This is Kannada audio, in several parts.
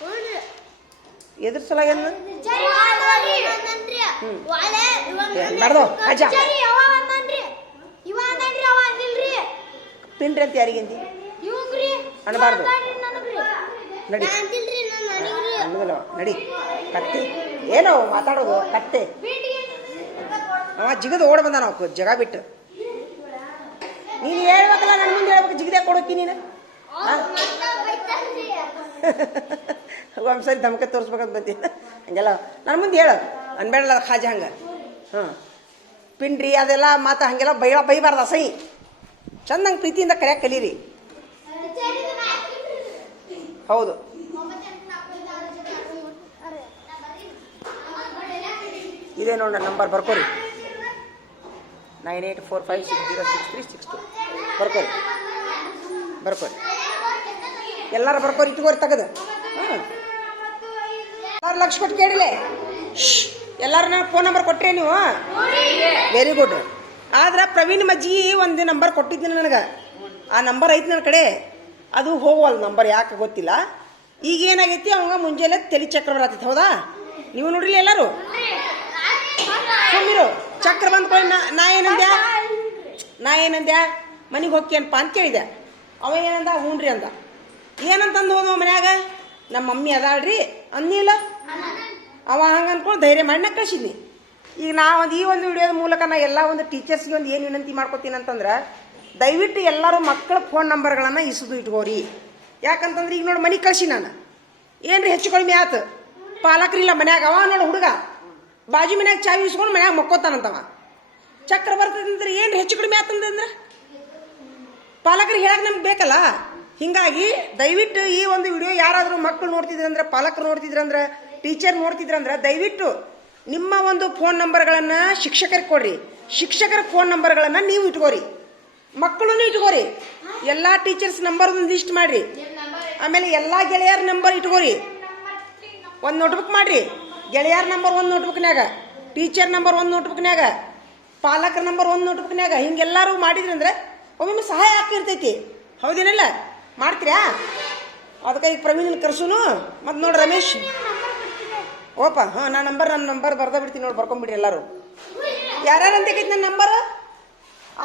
ಹ್ಞೂನ್ರಿ. ಎದ್ರ ಅಜ್ಜ. ಅಂತ. ಅನ್ನೋದಿಲ್ಲ ನಡಿ. ಕತ್ತೆ. ಏನೋ ಮಾತಾಡೋದು ಕತ್ತೆ. ಅವ ಜಿಗದ ಓಡ ಬಂದ ನಾವು ಜಗ ಬಿಟ್ಟು. ನೀನು ಹೇಳ್ಬೇಕಲ್ಲ ನನ್ನ ಮುಂದೆ ಹೇಳ್ಬೇಕು ಜಿಗದೆ ಕೊಡೋಕಿ ನೀನು. ಅವ್ನ್ ಸರಿ ಧಮಕ ತೋರಿಸ್ಬೇಕಂತ ಬಂದಿ. ಹಂಗೆಲ್ಲ ನನ್ನ ಮುಂದೆ ಹೇಳು. ಅನ್ಬೇಡಲ್ಲ, ಖಾಜ ಹಂಗೆ. ಹಾಂ ಪಿಂಡ್ರಿ ಅದೆಲ್ಲ ಮಾತು ಹಂಗೆಲ್ಲ ಬೈ ಬೈಬಾರ್ದು ಅಸಹಿ ಚಂದಂಗೆ ಪ್ರೀತಿಯಿಂದ ಕರೆಯಕ್ಕೆ ಕಲೀರಿ. ಹೌದು. ಇದೇ ನೋಡ number ಬರ್ಕೋರಿ. Nine eight four five six zero six three six two. ಬರ್ಕೋರಿ. ಬರ್ಕೋರಿ. ಎಲ್ಲಾರು ಬರ್ಕೋರಿ, ಇಟ್ಕೋರಿ ತೆಗೆದು. ಹ್ಞೂ ಎಲ್ಲಾರು ಲಕ್ಷ ಕೊಟ್ಟು ಕೇಳಿಲೆ. ಎಲ್ಲಾರು ನಾನು ಫೋನ್ ನಂಬರ್ ಕೊಟ್ರಿ ನೀವು? ವೆರಿ ಗುಡ್ ಆದ್ರೆ ಪ್ರವೀಣ್ ಮಜ್ಜಿ ಒಂದು ನಂಬರ್ ಕೊಟ್ಟಿದ್ದೀನಿ ನನಗೆ. ಆ ನಂಬರ್ ಐತಿ ನನ್ನ ಕಡೆ. ಅದು ಹೋಗುವಲ್ಲ ನಂಬರ್ ಯಾಕೆ ಗೊತ್ತಿಲ್ಲ. ಈಗ ಏನಾಗೈತಿ ಅವಂಗ ಮುಂಜಾನೆ ತಲೆ ಚಕ್ರ ಬರತ್ತೈತಿ ಹೌದಾ? ನೀವು ನೋಡ್ರಿ ಎಲ್ಲರೂ? ಸುಮ್ಮಿರು ಚಕ್ರ ಬಂದ್ಕೊಳ್ಳಿ ನಾ ನಾ ಏನಂದ್ಯಾ ನಾ ಏನಂದ್ಯಾ ಮನೆಗೆ ಅಂತ ಕೇಳಿದೆ. ಅವ ಏನಂದ? ಹ್ಞೂನ್ರಿ ಅಂದ. ಏನಂತಂದು ಹೋದವ ಮನ್ಯಾಗ? ನಮ್ಮ ಮಮ್ಮಿ ಅದಾಳ್ರಿ. ಅಂದಿಲ್ಲ ಅವ ಹಂಗೆ ಅನ್ಕೊಂಡು ಧೈರ್ಯ ಮಾಡಿ ನಾ ಕಳ್ಸಿದ್ನಿ. ಈಗ ನಾ ಒಂದು ಈ ಒಂದು ವಿಡಿಯೋದ ಮೂಲಕ ನಾ ಎಲ್ಲ ಒಂದು ಟೀಚರ್ಸ್ಗೆ ಒಂದು ಏನು ವಿನಂತಿ ಮಾಡ್ಕೊತೀನಿ ಅಂತಂದ್ರೆ, ದಯವಿಟ್ಟು ಎಲ್ಲರೂ ಮಕ್ಕಳ ಫೋನ್ ನಂಬರ್ಗಳನ್ನು ಇಸುದು ಇಟ್ಕೋರಿ ಯಾಕಂತಂದ್ರೆ ಈಗ ನೋಡಿ ಮನೆಗೆ ಕಳ್ಸಿ ನಾನು. ಏನ್ರಿ ಹೆಚ್ಚು ಕಡಿಮೆ ಆತು? ಪಾಲಕರಿಲ್ಲ ಮನ್ಯಾಗ. ಅವ ನೋಡು ಹುಡುಗ. ಬಾಜು ಮನ್ಯಾಗ ಚಾವಿ ಇಸ್ಕೊಂಡು ಮನ್ಯಾಗ ಮಕ್ಕೋತಾನಂತವ. ಚಕ್ರ ಬರ್ತದಂದ್ರೆ ಏನು ಹೆಚ್ಚು ಕಡಿಮೆ ಆತಂದ್ರೆ ಪಾಲಕರಿಗೆ ಹೇಳಕ್ಕೆ ನಮ್ಗೆ ಬೇಕಲ್ಲ? ಹಿಂಗಾಗಿ ದಯವಿಟ್ಟು ಈ ಒಂದು ವಿಡಿಯೋ ಯಾರಾದರೂ ಮಕ್ಕಳು ನೋಡ್ತಿದ್ರಂದ್ರೆ, ಪಾಲಕರು ನೋಡ್ತಿದ್ರಂದ್ರೆ ಟೀಚರ್ ನೋಡ್ತಿದ್ರಂದ್ರೆ, ದಯವಿಟ್ಟು ನಿಮ್ಮ ಒಂದು ಫೋನ್ ನಂಬರ್ಗಳನ್ನು ಶಿಕ್ಷಕರಿಗೆ ಕೊಡ್ರಿ. ಶಿಕ್ಷಕರ ಫೋನ್ ನಂಬರ್ಗಳನ್ನು ನೀವು ಇಟ್ಕೋರಿ. ಮಕ್ಕಳನ್ನು ಇಟ್ಕೋರಿ. ಎಲ್ಲ ಟೀಚರ್ಸ್ ನಂಬರ್ ಲಿಸ್ಟ್ ಮಾಡಿರಿ. ಆಮೇಲೆ ಎಲ್ಲ ಗೆಳೆಯರ ನಂಬರ್ ಇಟ್ಕೋರಿ. ಒಂದು ನೋಟ್ಬುಕ್ ಮಾಡಿರಿ. ಗೆಳೆಯರ ನಂಬರ್ ಒಂದು ನೋಟ್ಬುಕ್ನ್ಯಾಗ ಟೀಚರ್ ನಂಬರ್ ಒಂದು ನೋಟ್ಬುಕ್ನ್ಯಾಗ ಪಾಲಕರ ನಂಬರ್ ಒಂದು ನೋಟ್ಬುಕ್ನ್ಯಾಗ ಹಿಂಗೆಲ್ಲರೂ ಮಾಡಿದ್ರಂದ್ರೆ ಒಮ್ಮೊಮ್ಮೆ ಸಹಾಯ ಆಗ್ತಿರ್ತೈತಿ. ಹೌದೇನಿಲ್ಲ? ಮಾಡ್ತೀರಾ? ಅದಕ್ಕೆ ಈಗ ಪ್ರವೀಣನ ಕರ್ಸುನು? ಮತ್ತು ನೋಡಿ ರಮೇಶ್. ಓಪ, ಹಾಂ ನಾನು ನಂಬರ್ ನನ್ನ ನಂಬರ್ ಬರ್ದ ಬಿಡ್ತೀನಿ ನೋಡಿ, ಬರ್ಕೊಂಬಿಡ್ರಿ ಎಲ್ಲರೂ. ಯಾರ್ಯಾರು ಅಂತೇಕೈತಿ ನನ್ನ ನಂಬರ್?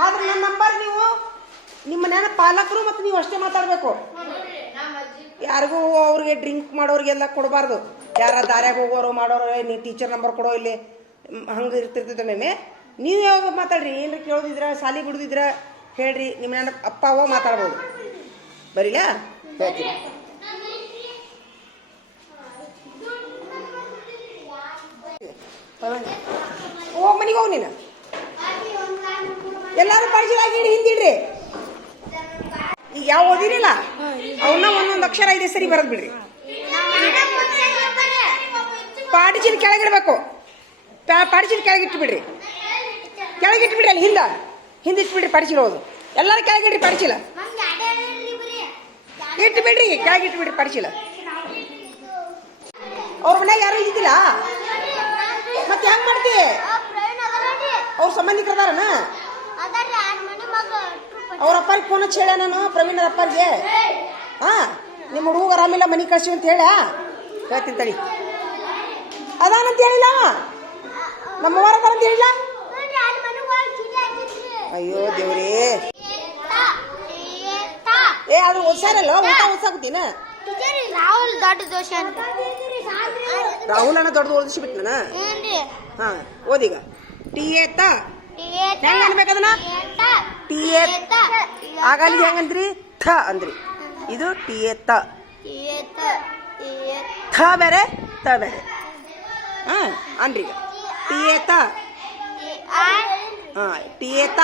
ಆದ್ರೆ ನನ್ನ ನಂಬರ್ ನೀವು, ನಿಮ್ಮ ಮನ್ಯಾನ ಪಾಲಕರು ಮತ್ತು ನೀವು ಅಷ್ಟೇ ಮಾತಾಡಬೇಕು. ಯಾರಿಗೂ ಅವ್ರಿಗೆ ಡ್ರಿಂಕ್ ಮಾಡೋರಿಗೆಲ್ಲ ಕೊಡಬಾರ್ದು. ಯಾರ ದಾರ್ಯಾಗ ಹೋಗೋರು, ಮಾಡೋರು ನೀವು ಟೀಚರ್ ನಂಬರ್ ಕೊಡೋ ಇಲ್ಲಿ ಹಂಗೆ ಇರ್ತಿರ್ತೈತೆ ಮೇಮೆ. ನೀವು ಯಾವಾಗ ಮಾತಾಡ್ರಿ? ಏನ್ರಿ ಕೇಳೋದಿದ್ರ ಸಾಲಿ ಬಿಡುದಿದ್ರ ಹೇಳ್ರಿ, ನಿಮ್ಮ ನೆನಪು ಅಪ್ಪ ಅವ ಮಾತಾಡ್ಬೋದು. ಬರೀಲಾ? ಹೇಳ್ತೀನಿ ಹೋಗ್ ಮನೆಗೆ ಹೋಗಿ ನೀನು. ಎಲ್ಲರೂ ಪರಿಚಯ ಹಿಂದಿಡ್ರಿ. ಈಗ ಯಾವ ಓದಿರಿಲ್ಲ ಅವನ್ನ ಒಂದೊಂದು ಅಕ್ಷರ ಇದೆ ಸರಿ ಬರದ್ ಬಿಡ್ರಿ. ಪಾಡಿಜಿನ ಕೆಳಗಿಡ್ಬೇಕು ಪಾಡಿಜಿನ ಕೆಳಗಿಟ್ಟು ಬಿಡ್ರಿ. ಕೆಳಗಿಟ್ಟು ಬಿಡ್ರಿ ಅಲ್ಲಿ ಹಿಂದ. ಹಿಂದಿಟ್ಟು ಇಟ್ಬಿಡ್ರಿ ಪಾಡಿಚಿಲ್ ಹೋದು ಎಲ್ಲರೂ ಕೆಳಗಿಡ್ರಿ ಪಾಡಿಚಿಲ ನಮ್ಗೆ ಅಡೆ ಅದೇನ್ರಿ ಬರೀ? ಇಟ್ಟು ಬಿಡ್ರಿ ಕೆಳಗಿಟ್ಟು ಬಿಡ್ರಿ ಪರಿಶೀಲ ಅವ್ರ ಮನ್ಯಾಗ ಯಾರು ಇದ್ದಿಲ್ಲ ಮತ್ತೆ ಹೆಂಗ್ ಮಾಡ್ತಿ? ಅವ್ರ ಸಂಬಂಧಿಕರದಾರನ. ಅವ್ರ ಅಪ್ಪರಿಗೆ ಫೋನ್ ಹಚ್ಚಿ ಹೇಳ ನಾನು, ಪ್ರವೀಣ್ ಅಪ್ಪರಿಗೆ ಹಾ, ನಿಮ್ಮ ಹುಡುಗ ಆರಾಮಿಲ್ಲ, ಮನೆ ಕಳ್ಸಿ ಅಂತ ಹೇಳ ಹೇಳ್ತೀನಿ ತಡಿ ಅದಾನಂತ ಹೇಳಿಲ್ಲ. ನಮ್ಮ ಅವ್ವ ಅಂತ ಹೇಳಿಲ್ಲ. ಅಯ್ಯೋ ದೇವ್ರೇ. ಏ ಅದು ಹುಷಾರಲ್ಲ? ಊಟ ಟೀಚರ್, ರಾಹುಲ್ ದೊಡ್ಡ ದೋಷ ಅಂತ. ರಾಹುಲ್ ಅನ್ನ ದೊಡ್ಡದು ಓದಿಸ್ಬಿಟ್ಟು ನಾನು ಹ್ಞೂನ್ರಿ. ಹಾ ಓದೀಗ. ಟಿ ಎ ತ ಏತ್ತ, ಹೆಂಗ್ ಅನ್ಬೇಕದನ್ನ ಟಿ ಏತ ಆಗಲ್ಲಿ ಹೆಂಗಂದ್ರಿ? ಥ ಅಂದ್ರಿ. ಇದು ಟಿ ಎ ತ ಏತ್ತ, ಏತ್ತ. ಥ ಬೇರೆ ತ ಬೇರೆ. ಹಾ ಅನ್ರಿ ಟಿ ಏತ ತ ಹಾ ಟಿ ಎ ತ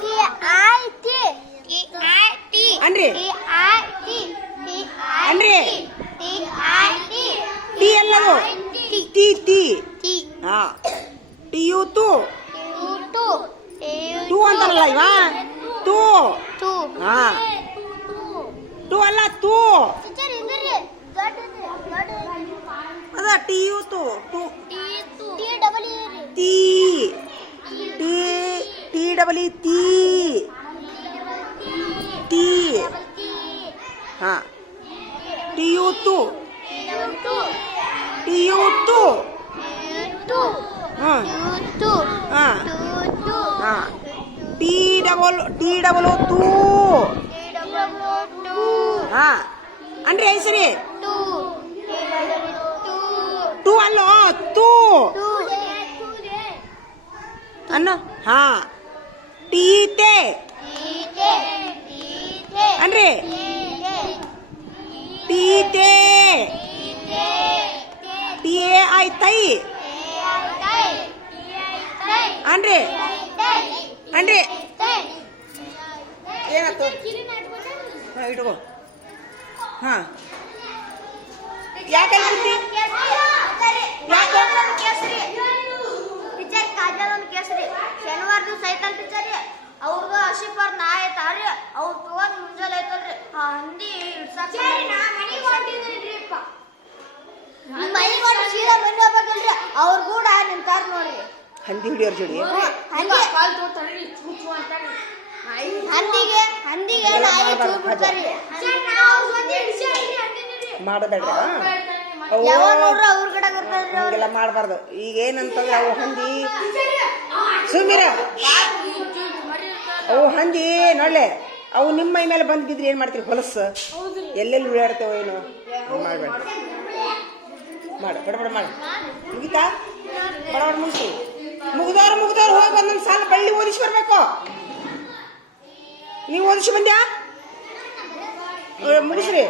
T I T T I T ಅನ್ರಿ. ಅನ್ರಿ. ಟಿ ಎಲ್ಲದು? T T. ಹಾ. ಟಿ ಯು ತು? ಟು ಅಂತಾರಲ್ಲ ಇವ? ಟು ಹಾ. ಟು ಅಲ್ಲ ದೊಡ್ಡದು ಅದ ಟಿ ಯು ತು to T to. Double E ತು ಟಿ ಯು ತು ಹ್ಞೂ ಹಾ ಹಾ ಟಿ ಡಬಲ್ ಟಿ ಡಬಲ್ ತೂ ಹಾ ಅನ್ರಿ ಐ ಸರಿ ಟೂ ಅಲ್ಲೋ ತೂ ಅನ್ನೋ ಹಾ ಟೀತೆ ಅನ್ರಿ ಪೀತೆ ಟಿ ಎ ಐ ತೈ. ಅನ್ರಿ ಅನ್ರಿ ಏನಾಯ್ತು? ಹಾ, ಇಟ್ಕೋ. ಹಾ. ಯಾಕೆ ಕೇಸರಿ. ಕೇಸರಿ. ಶನಿವಾರದ ಸೈಕಲ್ ಟೀಚರ್ ಅವ್ರದ್ದು ಹಸಿಪರ್ ನಾ ಐತಾರ್ರಿ ಅವ್ರು ತಗೊಂಡ್ ಮುಂಜಾನೆ ಐತಲ್ರಿ ಆ ಹಂದಿ ಇಡ್ಸಾಕ ಮನೆಗೆ ಹೊಂಟು ಸೀದಾ ಮನೆ ಹೋಗ್ಬೇಕಲ್ರಿ. ಅವ್ರ ಕೂಡ ನಿಂತಾರ ನೋಡಿ ಹಂದಿ ಹಿಡಿಯೋರ್ ಜೋಡಿ? ಹಂದಿ ಹಂದಿಗೆ ಹಂದಿಗೆ ನಾಯಿ ಚೂ ಬಿಡ್ತಾರಿ ಮಾಡಬೇಡ್ರ ಯಾವ ನೋಡ್ರಿ ಅವ್ರ ಕಡೆ ಇರ್ತಾರ್ರಿ ಅವ್ರು. ಹಂಗೆಲ್ಲ ಮಾಡಬಾರ್ದು. ಈಗ ಏನಂತಂದ್ರೆ ಅವು ಹಂದಿ ಸುಮೀರ! ಅವು ಹಂದಿ ನೋಡ್ಲೆ ಅವು ನಿಮ್ಮ ಮೈ ಮೇಲೆ ಬಂದು ಏನ್ ಏನು ಮಾಡ್ತೀರಿ? ಹೊಲಸು? ಎಲ್ಲೆಲ್ಲಿ ಉಳ್ಳಾಡ್ತೇವೋ ಏನು? ಮಾಡಬೇಡ ಮಾಡು ಬಡ ಬಡ ಮಾಡು. ಮುಗಿತಾ? ಬಡ ಬಡ ಮುಗಿಸು. ಮುಗ್ದವ್ರು ಮುಗ್ದವ್ರು ಹೋಗಿ ಬಂದೊಂದು ಸಾಲ ಬಳ್ಳಿ ಓದಿಸಿ ಬರ್ಬೇಕು. ನೀವು ಓದಿಸಿ ಬಂದ್ಯಾ? ಮುಗಿಸ್ರಿ.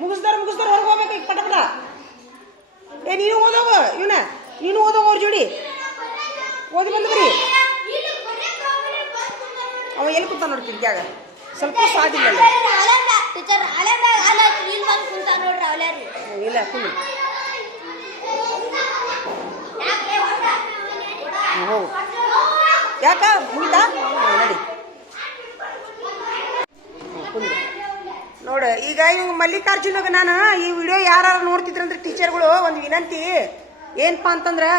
ಮುಗಿಸ್ದಾರ ಮುಗಿಸ್ದಾರ ಹೊರಗೆ ಹೋಗ್ಬೇಕು ಈಗ ಪಟ ಪಟ. ಏ ನೀನು ಓದೋಗ ಇವನ. ನೀನು ಓದೋಗ ಅವ್ರ ಜೋಡಿ. ಓದಿ ಬಂದ್ರಿ ಅವ ಎಲ್ಲಿ ಕೂತ ನೋಡಿ ಕಿಟಕಿಯಾಗ? ಸ್ವಲ್ಪ ಸ್ವಾದಿಲ್ಲ ಇಲ್ಲಿ ಕುಂದು ಯಾಕ ಮುಗಿತಾ? ನಡಿ. ಕುಂದು ನೋಡು ಈಗ ಇವ್ ಮಲ್ಲಿಕಾರ್ಜುನಗ ನಾನು ಈ ವಿಡಿಯೋ ಯಾರು ನೋಡ್ತಿದ್ರಂದ್ರೆ ಟೀಚರ್ಗಳು ಒಂದು ವಿನಂತಿ. ಏನಪ್ಪಾ ಅಂತಂದ್ರೆ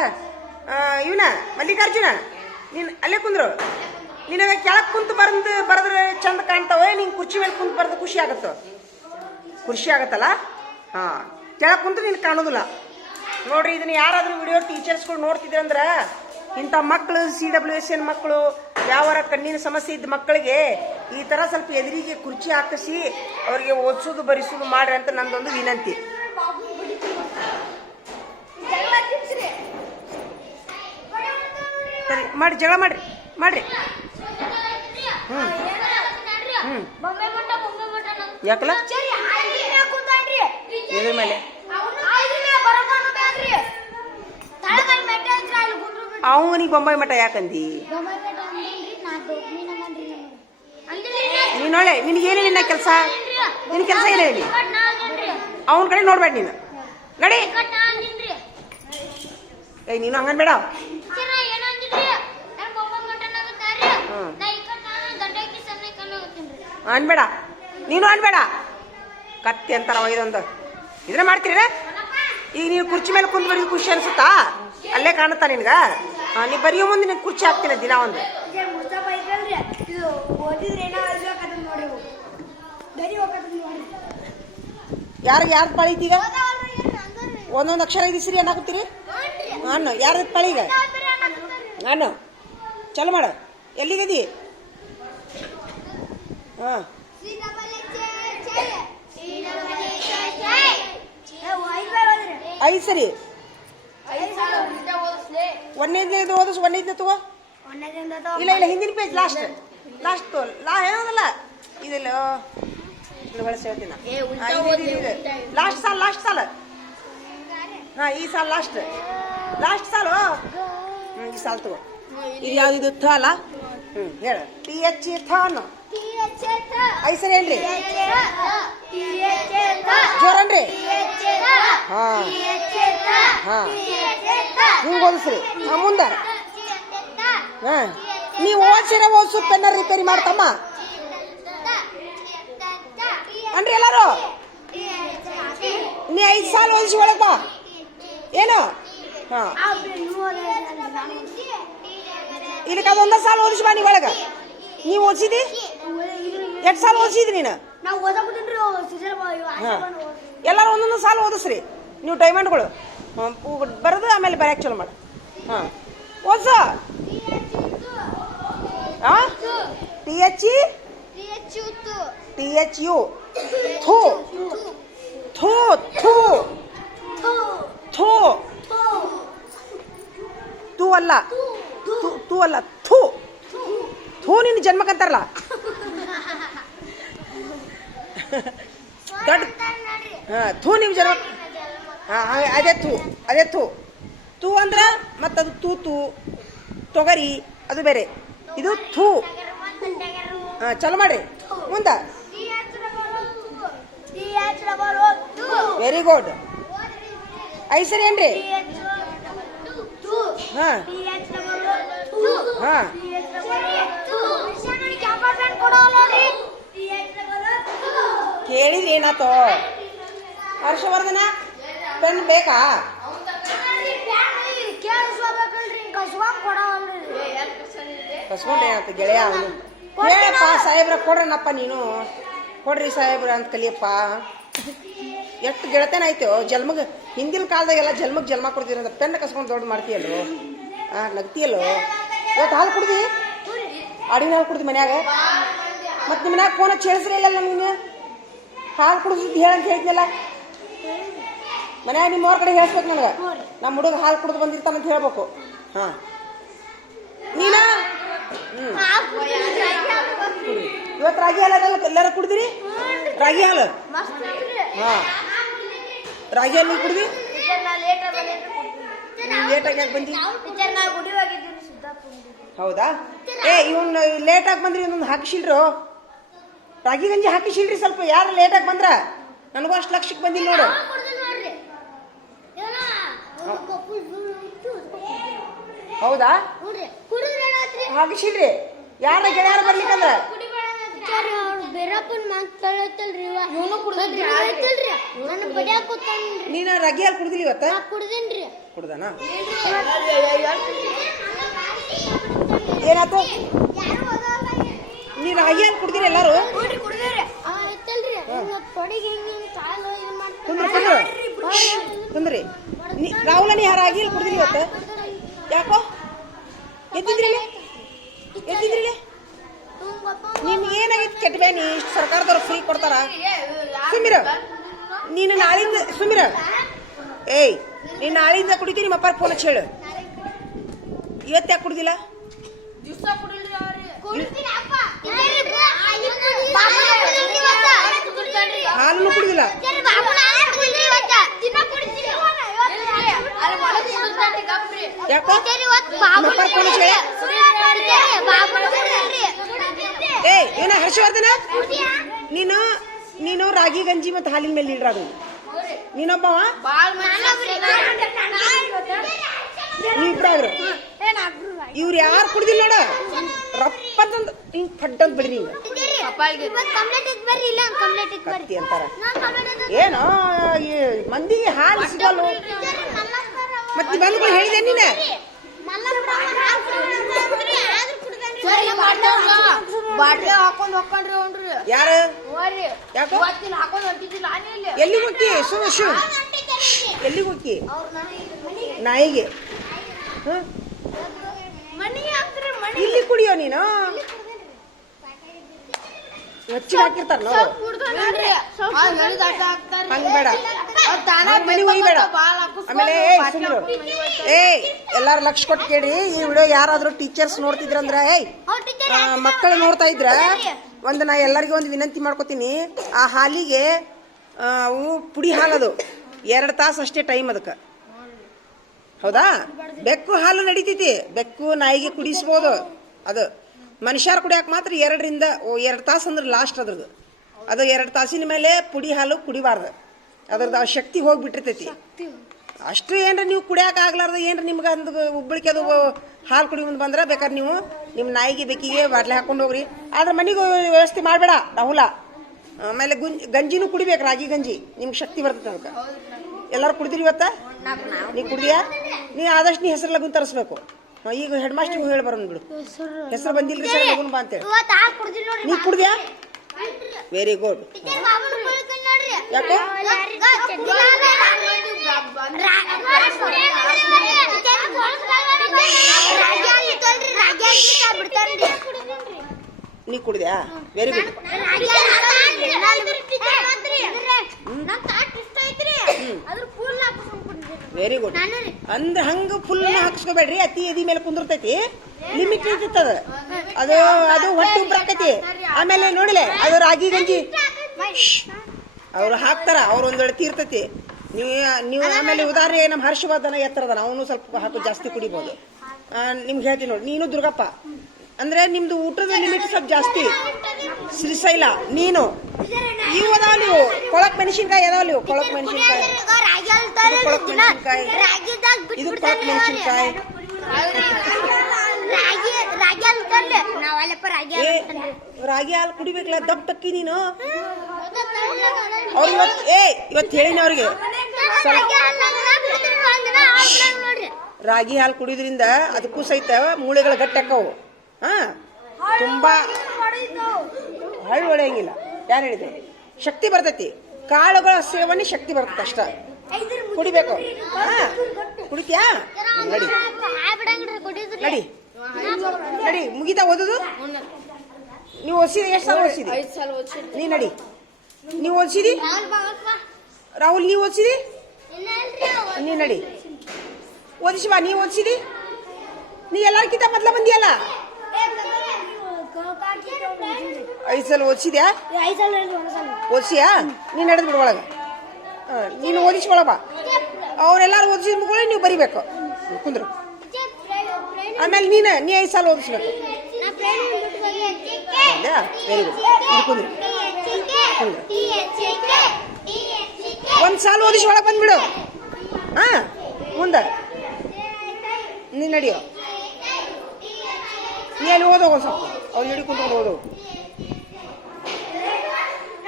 ಇವನ ಮಲ್ಲಿಕಾರ್ಜುನ? ನೀನು ಅಲ್ಲೇ ಕುಂದ್ರು. ನಿನಗೆ ಕೆಳಗೆ ಕುಂತು ಬರ್ದು ಬರೆದ್ರೆ ಚಂದ ಕಾಣ್ತಾವೆ? ನೀನು ಕುರ್ಚಿ ಮೇಲೆ ಕುಂತು ಬರೆದು ಖುಷಿ ಆಗುತ್ತೆ? ಖುಷಿ ಆಗತ್ತಲ್ಲ? ಹಾಂ. ಕೆಳಗೆ ಕುಂತು ನೀನು ಕಾಣೋದಿಲ್ಲ. ನೋಡ್ರಿ, ಇದನ್ನ ಯಾರಾದರೂ ವಿಡಿಯೋ ಟೀಚರ್ಸ್ಗಳು ನೋಡ್ತಿದ್ರೆ ಅಂದ್ರೆ ಇಂಥ ಮಕ್ಕಳು ಸಿ ಡಬ್ಲ್ಯೂ ಎಸ್ ಎನ್ ಮಕ್ಕಳು ಯಾವಾರ ಕಣ್ಣಿನ ಸಮಸ್ಯೆ ಇದ್ದ ಮಕ್ಕಳಿಗೆ ಈ ಥರ ಸ್ವಲ್ಪ ಎದುರಿಗೆ ಕುರ್ಚಿ ಹಾಕಿಸಿ ಅವರಿಗೆ ಓದಿಸೋದು, ಬರಿಸೋದು ಮಾಡ್ರಿ ಅಂತ ನಂದೊಂದು ವಿನಂತಿ. ಸರಿ, ಮಾಡಿ, ಜಗಳ ಮಾಡ್ರಿ. ಮಾಡ್ರಿ ಹ್ಞೂ ಯಾಕಲ್ಲ. ಎದ್ರ. ಅವನಿಗೆ ಬೊಂಬಾಯಿ ಮಠ ಯಾಕಂದಿ ಬೊಂಬೆ ಮಟ್ಟ ಅಂದ್ರೇನ್ರಿ? ನಾ ದೊಡ್ಡ ಮೀನ್ ಅಂದ್ರಿ ನಮ್ಗೆ. ಅಂದ್ರೇನ್ರಿ? ನೀನೊಳ್ಳೆ ನಿನಗೇನು ನಿನ್ನ ಕೆಲಸ ನಿನ್ನ ಕೆಲಸ ಏನೇ ಹೇಳಿ? ಅವನ ಕಡೆ ನೋಡ್ಬೇಡ ನೀನು ನಡಿ? ಏಯ್, ನೀನು ಹಂಗನ್ ಬೇಡ ಅನ್ಬೇಡ. ನೀನು ಅನ್ಬೇಡ. ಕತ್ತಿ ಅಂತಾರ ಇದೊಂದು. ಇದನ್ನ ಮಾಡ್ತೀರ ಈಗ ನೀನು ಕುರ್ಚಿ ಮೇಲೆ ಕುಂತ ಬರೀ ಖುಷಿ ಅನ್ಸುತ್ತಾ? ಅಲ್ಲೇ ಕಾಣುತ್ತಾ ನಿನ್ಗ? ನೀ ಬರೆಯೋ ಮುಂದೆ ನಿನ್ ಕುರ್ಚಿ ಹಾಕ್ತೀನಿ ದಿನ ಒಂದು. ಯಾರು ಯಾರು ಪಾಳಿತೀಗ ಓದಾವಲ್ರಿ, ಒಂದೊಂದು ಅಕ್ಷರ ಇದಿಸ್ರಿ ಏನಾಗುತ್ತೀರಿ ಅಣ್ಣ ಯಾರು ಯಾರ್ದು ಅಣ್ಣ ಓದಾವ್ರಿ ಅನ್ನಕತ್ತಾರ್ರಿ. ಚಲೋ ಮಾಡು. ಎಲ್ಲಿಗದಿ ಹಾಂ. ಐದು ಸರಿ. ಒಂದನೇದು ಓದಿಸ್ ಒಂದನೇದನ್ನ ತಗೋ. ಇಲ್ಲ ಇಲ್ಲ ಹಿಂದಿನ ಪೇಜ್ ಲಾಸ್ಟ್ ಲಾಸ್ಟ್ ತೋ ಲಾ ಏನದಲ್ಲ ಇದಿಲ್ಲ ಇಲ್ಲಿ ಬಳಸಿ ಹೇಳ್ತೀನಿ ಲಾಸ್ಟ್ ಸಾಲ ಲಾಸ್ಟ್ ಸಾಲ. ಹಾ ಈ ಸಾಲ ಲಾಸ್ಟ್ ಲಾಸ್ಟ್ ಸಾಲು ಹ್ಮ್ ಈ ಸಾಲ ತಗೋ. ಇದು ಯಾವ್ದು ಥ ಅಲ್ಲ ಹ್ಮ್, ಹೇಳ. ಟಿ ಎಚ್ ಥ ಅನ್ನು ಐದು ಸರಿ ಹೇಳ್ರಿ ಜೋರನ್ರಿ ಹಾಂ. ಹಾಂ. ಹಿಂಗೆ ಓದಿಸ್ರಿ. ಹಾ ಮುಂದ ಹಾಂ. ನೀವು ಓದ್ಸಿರ ಓದ್ಸು ಪೆನ್ನ ರಿಪೇರಿ ಮಾಡ್ತಮ್ಮ. ಅನ್ರಿ ಎಲ್ಲಾರು? ನೀ ಐದು ಸಾಲ ಓದಿಸಿ ಒಳಗೆ ಏನು? ಹಾ. ಇದಕ್ಕೆ ಒಂದ ಸಾಲ ಓದಿಸಿ ಬಾ ನೀ ಒಳಗೆ. ನೀವು ಓದಿಸಿದಿ ಎಷ್ಟು ಸಾಲ ಓದಿಸಿದಿ ನೀನು? ಎಲ್ಲರೂ ಒಂದೊಂದು ಸಾಲ ಓದಿಸ್ರಿ. ನೀವು ಡೈಮಂಡ್ಗಳು ಬರೋದು ಆಮೇಲೆ ಬರ್ಯಾಕೆ ಚಲೋ ಮಾಡಿ. ಹಾಂ. ಓದ್ಸ. ಹಾಂ T H E T H U ಥೂ. ಥೂ ಥೂ. ಥೂ. ತೂ ಅಲ್ಲ. ಥೂ ತೂ ಅಲ್ಲ ಥೂ ಥೂ ನಿನ್ನ ಜನ್ಮಕ್ಕಂತಾರಲ್ಲ ದೊಡ್ಡ ಹಾಂ ಥೂ ನಿಮ್ಮ ಜನ್ಮ ಹಾಂ ಅದೇ ಥೂ ಅದೇ ಥೂ ತೂ ಅಂದ್ರೆ ಮತ್ತದು ತೂತು ತೊಗರಿ ಅದು ಬೇರೆ ಇದು ಥೂ ಹಾಂ ಚಲೋ ಮಾಡಿ ಮುಂದ ವೆರಿ ಗುಡ್ ಐಸರಿ ಸರಿ ಏನ್ರಿ ಹಾಂ ಹಾಂ. ಕೇಳಿದ್ರಿ ಏನಾತೋ? ಹರ್ಷವರ್ಧನ, ಪೆನ್ ಬೇಕಾ? ಕಸ್ಕೊಂಡೆ ಏನಾಯ್ತು ಗೆಳೆಯ ಹೇಳಪ್ಪ, ಸಾಹೇಬ್ರ ಕೊಡ್ರನಪ್ಪ ನೀನು. ಕೊಡ್ರಿ ಸಾಹೇಬ್ರ ಅಂತ ಕಲಿಯಪ್ಪ. ಎಷ್ಟು ಗೆಳತನ ಆಯ್ತು ಜನ್ಮಗ್ ಹಿಂದಿನ ಕಾಲದಾಗೆಲ್ಲ ಜನ್ಮಗ್ ಜನ್ಮ ಕೊಡ್ತೀರ ಪೆನ್ ಕಸ್ಕೊಂಡು ದೊಡ್ಡ ಮಾಡ್ತೀಯಲ್ಲೋ? ಹಾಂ ನಗ್ತೀಯಲ್ಲೋ? ಇವತ್ತು ಹಾಲು ಕುಡ್ದಿ? ಅಡಿನ ಹಾಲು ಕುಡ್ದಿ ಮನ್ಯಾಗ? ಮತ್ತೆ ನಿಮ್ಮ ಮನ್ಯಾಗ ಫೋನ್ ಹಚ್ಚಿ ಇಲ್ಲ ನೀನು? ಹಾಲು ಕುಡಿಸಿದ್ದು ಹೇಳಂತ ಹೇಳಿದ್ನಲ್ಲ? ಮನ್ಯಾಗ ನಿಮ್ಮ ಕಡೆ ಹೇಳ್ಸ್ಬೇಕು ನನಗೆ. ನಮ್ಮ ಹುಡುಗ ಹಾಲು ಕುಡ್ದು ಬಂದಿರ್ತಾನಂತ ಹೇಳ್ಬೇಕು. ಹಾಂ. ನೀನ? ಇವತ್ತು ರಾಗಿ ಹಾಲು ಎಲ್ಲರೂ ಕುಡ್ದಿರಿ? ರಾಗಿ ಹಾಲು? ಹಾಂ. ರಾಗಿ ಹಾಲು ಕುಡ್ದಿ? ಲೇಟಾಗಿ ಯಾಕೆ ಬಂದಿ? ಹೌದಾ ಏ ಇವನ್ ಲೇಟಾಗಿ ಬಂದ್ರಿ ಇವನೊಂದು ಹಾಕಿಸಿಲ್ರು ರಾಗಿ ಗಂಜಿ ಹಾಕಿಸಿಲ್ರಿ ಸ್ವಲ್ಪ ಯಾರು ಲೇಟಾಗಿ ಬಂದ್ರ ನನಗೂ ಅಷ್ಟು ಲಕ್ಷಕ್ಕೆ ಬಂದಿಲ್ಲ ನೋಡು ಹೌದಾ ಹಾಕಿಸಿಲ್ರಿ ಯಾರ ಗೆಳೆಯಾರ ಬರ್ಲಿಕ್ಕಂದ್ರ ನೀನ ಮಾತ್ ಕೇಳತ್ತಲ್ರಿ ಇವನು ಕುಡ್ದೈತ್ರಿ ನನ್ನ ಬಡಿಯಾಕ ಕೂತಾನ್ರಿ ನೀನು ರಾಗಿ ಹಾಲು ಕುಡ್ದಿಲ್ಲ ಇವತ್ತ ಕುಡ್ದೇನ್ರಿ ಕುಡ್ದನ ತೊಡಿಗೆ ನೀನು ಕುಂದ್ರ ಮಾಡ್ತಾರೆ ಕುಂದ್ರ ಕುಂದ್ರಿ. ನೀ ರಾಹುಲ ನೀ ರಾಗಿ ಹಾಲು ಕುಡ್ದಿರಿ ಇವತ್ತು? ಯಾಕೋ? ಎದ್ದಿದ್ರಿ ಎದ್ದಿದ್ರಿ ನಿಮ್ಗೆ ಏನಾಗೈತಿ ಕೆಟ್ಟ ಬ್ಯಾನಿ ಇಷ್ಟು ಸರ್ಕಾರದವ್ರು ಫ್ರೀ ಕೊಡ್ತಾರ? ಸುಮಿರ ನೀನು ನಾಳಿಂದ ಸುಮಿರ ಏಯ್ ನೀನು ನಾಳಿಂದ ಕುಡಿತೀನಿ ನಿಮ್ಮ ಅಪ್ಪ ಫೋನ್ ಹಚ್ಚಿ ಹೇಳು. ಇವತ್ತು ಯಾಕೆ ಕುಡ್ದಿಲ್ಲ? ಹಾಲು ಕುಡಿದಿಲ್ಲ. ಅಪ್ಪ ಇವನ ಹರ್ಷವರ್ಧನ? ನೀನು ನೀನು ರಾಗಿ ಗಂಜಿ ಮತ್ತೆ ಹಾಲಿನ ಮೇಲೆ ಇಡ್ರ ಅದು. ನೀನೊಬ್ಬವ? ನೀ ಇವ್ರು ಯಾರು ಕುಡ್ದಿಲ್ಲ ನೋಡ? ರಪ್ಪಂತಂದು ಹಿಂಗ್ ಫಡ್ ಅಂತ ಬಿಡ್ರಿ ಹಿಂಗ ಕತ್ತಿ ಅಂತಾರ. ಏನೋ ಈ ಮಂದಿಗೆ ಹಾಲು ಸಿಗಲ್ಲ. ಮತ್ತೆ ಬಂದ್ಗಳು ಹೇಳಿದೆ ನೀನ. ಬಾಟ್ಲಿ ಹಾಕೊಂಡ್ ಹೋಗ್ಕೊಂಡ್ರಿ ಅವ್ನ್ರಿ ಯಾರು? ಯಾಕೋ? ಇವತ್ತಿನ ಹಾಕೊಂಡ್ ಹೊಂಟಿದ್ದಿಲ್ಲ. ಆನೆ ಇಲ್ಲಿ ಎಲ್ಲಿಗೆ ಹೋಗಿ ಶು ಶು. ಎಲ್ಲಿಗೆ ಹೋಗಿ ನಾಯಿಗೆ. ಹ್ಮ್? ಇಲ್ಲಿ ಕುಡಿಯೋ ನೀನು? ಹಚ್ಚಿ ಹಾಕಿರ್ತಾರ ಹಂಗ ಬೇಡ. ಮನೆ ಒಯ್ಬೇಡ. ಆಮೇಲೆ ಏಯ್ ಎಲ್ಲಾರು ಲಕ್ಷ ಕೊಟ್ಟು ಕೇಳಿ ಈ ವಿಡಿಯೋ ಯಾರಾದ್ರೂ ಟೀಚರ್ಸ್ ನೋಡ್ತಿದ್ರಂದ್ರ ಏಯ್ ಮಕ್ಕಳು ನೋಡ್ತಾ ಇದ್ರ ಒಂದು ನಾ ಎಲ್ಲರಿಗೂ ಒಂದು ವಿನಂತಿ ಮಾಡ್ಕೋತೀನಿ. ಆ ಹಾಲಿಗೆ ಪುಡಿ ಹಾಲದು. ಎರಡು ತಾಸು ಅಷ್ಟೇ ಟೈಮ್ ಅದಕ್ಕೆ. ಹೌದಾ? ಬೆಕ್ಕು ಹಾಲು ನಡಿತೈತಿ. ಬೆಕ್ಕು ನಾಯಿಗೆ ಕುಡಿಸ್ಬೋದು. ಅದು ಮನುಷ್ಯರು ಕುಡಿಯಕ್ಕೆ ಮಾತ್ರ ಎರಡರಿಂದ ಎರಡು ತಾಸು ಅಂದ್ರೆ ಲಾಸ್ಟ್ ಅದ್ರದ್ದು. ಅದು ಎರಡು ತಾಸಿನ ಮೇಲೆ ಪುಡಿ ಹಾಲು ಕುಡಿಬಾರ್ದು. ಅದ್ರದ್ದು ಆ ಶಕ್ತಿ ಹೋಗ್ಬಿಟ್ಟಿರ್ತೈತಿ. ಅಷ್ಟು ಏನ್ರ ನೀವು ಕುಡಿಯಕ್ಕೆ ಆಗ್ಲಾರ್ದು ಏನ್ರ ನಿಮ್ಗೆ ಅಂದ್ ಉಬ್ಬಳಿಕೆ ಅದು ಹಾಲು ಕುಡಿ ಮುಂದೆ ಬಂದ್ರೆ ಬೇಕಾದ್ರೆ ನೀವು ನಿಮ್ಮ ನಾಯಿಗೆ ಬೆಕ್ಕಿಗೆ ಬಾಟ್ಲೆ ಹಾಕೊಂಡು ಹೋಗ್ರಿ. ಆದ್ರೆ ಮನೆಗೆ ವ್ಯವಸ್ಥೆ ಮಾಡಬೇಡ ರಾಹುಲ ಆಮೇಲೆ ಗುಂಜ್ ಗಂಜಿನೂ ಕುಡಿಬೇಕು ರಾಗಿ ಗಂಜಿ. ನಿಮ್ಗೆ ಶಕ್ತಿ ಬರ್ತೈತೆ ಅದಕ್ಕೆ ಎಲ್ಲರೂ ಕುಡ್ದಿರಿ ಇವತ್ತ ನೀ ಕುಡ್ದಿಯಾ ನೀ ಆದಷ್ಟು ನೀ ಹೆಸರು ಲಗುನ್ ತರಿಸ್ಬೇಕು ಈಗ ಹೆಡ್ ಮಾಸ್ಟರ್ ಹೇಳಿ ಬರೋಣ ಬಿಡು ಹೆಸರು ಬಂದಿಲ್ರಿ ಸರ್ ಲಗುನ್ ಬಾ ಅಂತೇಳಿ ನೀ ಕುಡಿದ್ಯಾ ವೆರಿ ಗುಡ್ ಯಾಕೋ ನೀ ಕುಡ್ದ್ಯಾ ವೆರಿ ಗುಡ್ ವೆರಿ ಗುಡ್ ಅಂದ್ರೆ ಹಂಗ ಫುಲ್ ಹಾಕ್ಸ್ಕೋಬೇಡ್ರಿ ಅತಿ ಎದಿ ಮೇಲೆ ಕುಂದಿರ್ತೈತಿ. ಲಿಮಿಟ್ ಇರ್ತೈತಿ ಅದು ಅದು ಅದು ಹೊಟ್ಟೆ ಉಬ್ರಾಕೈತಿ ಆಮೇಲೆ ನೋಡಿಲೆ ಅದು ರಾಗಿ ಗಂಜಿ. ಅವ್ರು ಹಾಕ್ತಾರ ಅವ್ರ ಒಂದ್ ವೇಳೆ ತೀರ್ತೈತಿ ನೀವು ನೀವು ಆಮೇಲೆ ಉದಾಹರಣೆ ನಮ್ಮ ಹರ್ಷವರ್ಧನ ಎತ್ತರದನ ಅವನು ಸ್ವಲ್ಪ ಹಾಕು ಜಾಸ್ತಿ ಕುಡಿಬೋದು. ನಿಮ್ಗೆ ಹೇಳ್ತೀನಿ ನೋಡಿ ನೀನು ದುರ್ಗಪ್ಪ. ಅಂದ್ರೆ ನಿಮ್ದು ಊಟದ ಲಿಮಿಟ್ ಸ್ವಲ್ಪ ಜಾಸ್ತಿ. ಶ್ರೀಶೈಲ, ನೀನು. ಇವು ಅದಾವ ನೀವು, ಕೊಳಕ್ ಮೆಣಸಿನ್ಕಾಯಿ ಅದಾವ ನೀವು, ಕೊಳಕ್ ಮೆಣಸಿನ್ಕಾಯಿ. ಇದು ಕೊಳಕ್ ಮೆಣಸಿನ್ಕಾಯಿ. ರಾಗಿ ರಾಗಿ ಅಂತಂದ್ರೆ ನಾವಲ್ಲಪ್ಪ ರಾಗಿ ಹಾಲು ಕುಡಿಬೇಕಲ್ಲ, ದಪ್ಪ ತಕ್ಕಿ ನೀನು. ಅವ್ರು ಇವತ್ತು ಏ ಇವತ್ತು ಹೇಳಿನ ಅವ್ರಿಗೆ. ರಾಗಿ ಹಾಲು ಕುಡಿಯೋದ್ರಿಂದ ಅದಕ್ಕೂ ಸಹಿತ ಮೂಳೆಗಳು ಗಟ್ಟಿ ಹಾಕವು ಹಾ ತುಂಬಾ ಹಳ್ಳು ಒಳೆಯಂಗಿಲ್ಲ ಯಾರು ಹೇಳಿದ್ರು? ಶಕ್ತಿ ಬರ್ತೈತಿ. ಕಾಳುಗಳ ಸೇವನೆ ಶಕ್ತಿ ಬರ್ತೈತೆ ಅಷ್ಟ. ಕುಡಿಬೇಕು. ಹಾಂ ಕುಡಿತ್ಯಾ? ನಡಿ. ನಡಿ. ನಡಿ ಮುಗಿತಾ ಓದುದು? ನೀವು ಓದಿಸಿದ ಎಷ್ಟು ಸಾಲ ಓದಿಸಿದಿ ನೀ ನಡಿ. ನೀವು ಓದಿಸಿದಿ ರಾಹುಲ್ ನೀವು ಓದಿಸಿದಿ ನೀ ನಡಿ. ಓದಿಸಿ ಬಾ ನೀವು ಓದಿಸಿದಿ ನೀ ಎಲ್ಲಾರ್ಕಿಂತ ಮೊದ್ಲ ಬಂದಿಯಲ್ಲ? ಐದು ಸಲ ಓದಿಸಿದ್ಯಾ? ಓದಿಸಿಯಾ? ನೀ ನಡೆದು ಬಿಡು ಒಳಗೆ. ಹಾ, ನೀನು ಓದಿಸ್ಕೊಳಪ್ಪ ಅವರೆಲ್ಲರೂ ಓದಿಸಿದ ಮುಗಿದ್ರೆ ನೀವು ಬರಿಬೇಕು. ಕುಂದ್ರು. ಆಮೇಲೆ ನೀನು ನೀ ಐದು ಸಾಲ ಓದಿಸ್ಬೇಕು. ಒಂದ್ ವೆರಿ ಗುಡ್ ಇದು ಕುಂದ್ರು. ಒಂದು ಸಾಲ ಓದಿಸಿ ಒಳಗೆ ಬಂದ್ಬಿಡು. ಹಾ ಮುಂದೆ. ನೀನು ನಡಿಯೋ. ನೀ ಅಲ್ಲಿ ಓದೋ ಒಂದು ಸ್ವಲ್ಪ. ಅವ್ರು ಹಿಡಿ ಕುಂತ್ಕೊಂಡು ಓದೋ